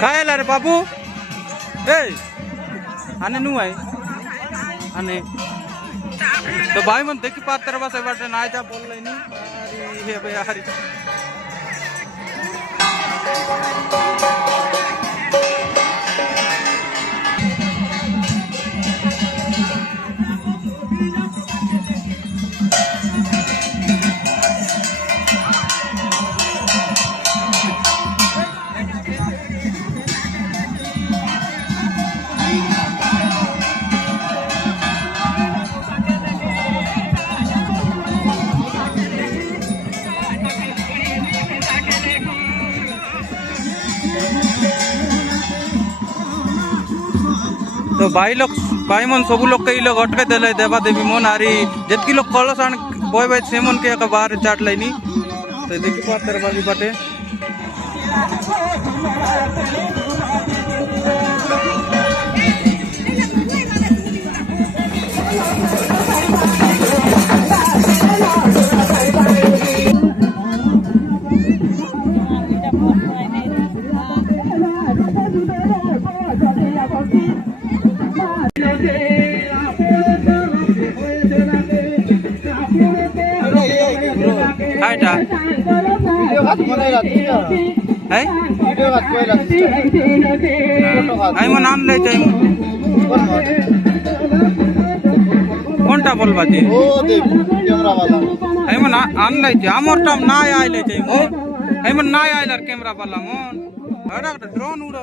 खायला रे बाबू ए आने नु आहे आने तो भाई मन देखी पात तरवा से बाटे ना जा बोल ले नी अरे हे बे यार तो भाई मन सब लोग कई लोग अटके देले देवा देवी मन आरी जितकी लोग कलश आन बोय भाई से मन के बाहर चाट लेनी तो देखी पात तेरे बाजू बाटे नाम ले कोनटा बोलबा थी आन ले आमर टाइम ना आइले ना आइलर कैमरा वाला मन ड्रोन उड़ा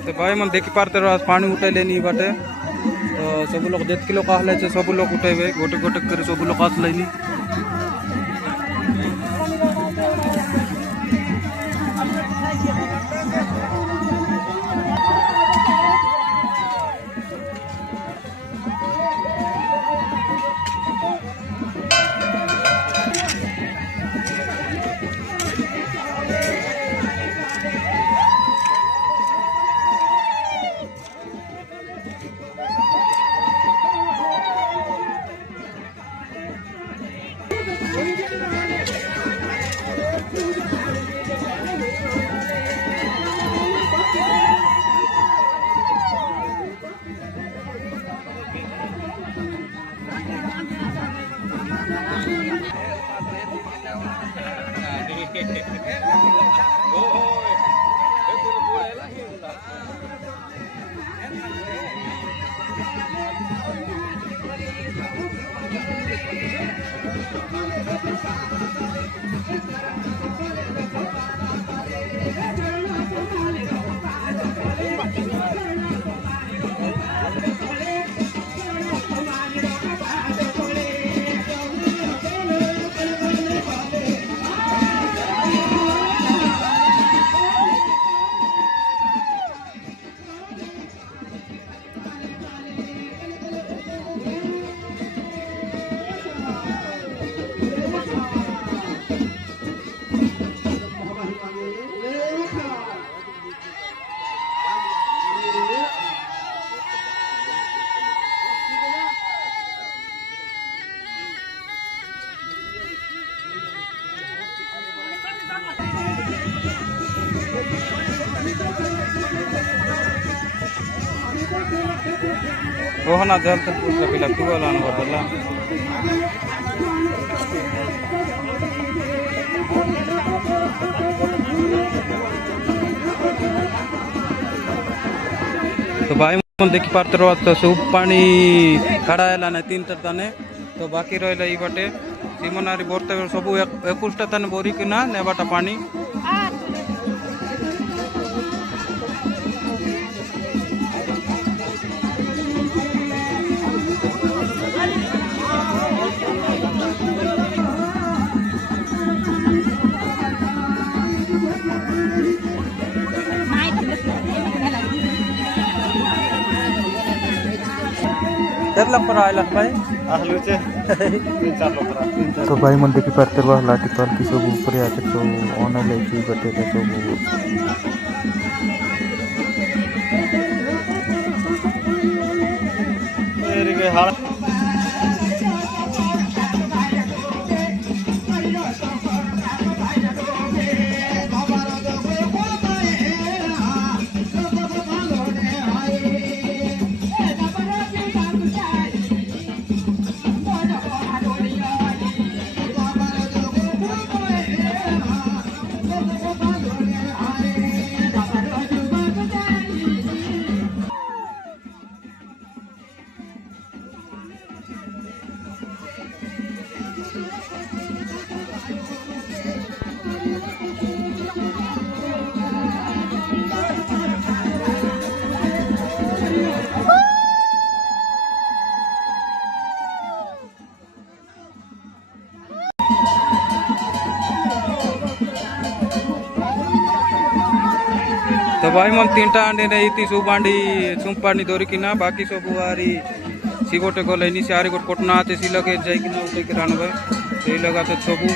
तो भाई मन देखी पारते रहो पानी उठे लेनी बाटे तो सब लोग जेत किलो कहले सब लोग उठेबे गोटे गोटे कर सब लोग आस लेनी रोहना जल तक पूछ पिला टुवेल आन बदला तो भाई मन देखी पारते रहो तो सब पानी खड़ा ना 3 ताने तो बाकी रहा ये बाटे सीमनारी बोरते सब 21 ताने बोरिक ना नेबाटा पानी तो भाई मन देखी पारते लाठी पाल की सब ऊपर आके तो ऑन लाइक बटे सब तो भाई मन 3टा आंडे नहीं सुबाणी चुंपाणी धरिकिना बाकी सब आरी सी गोटे गलेनी से आरी गोटे कोटना आते सी लगे जाइकिना उठे रानबे से लगा तो सबू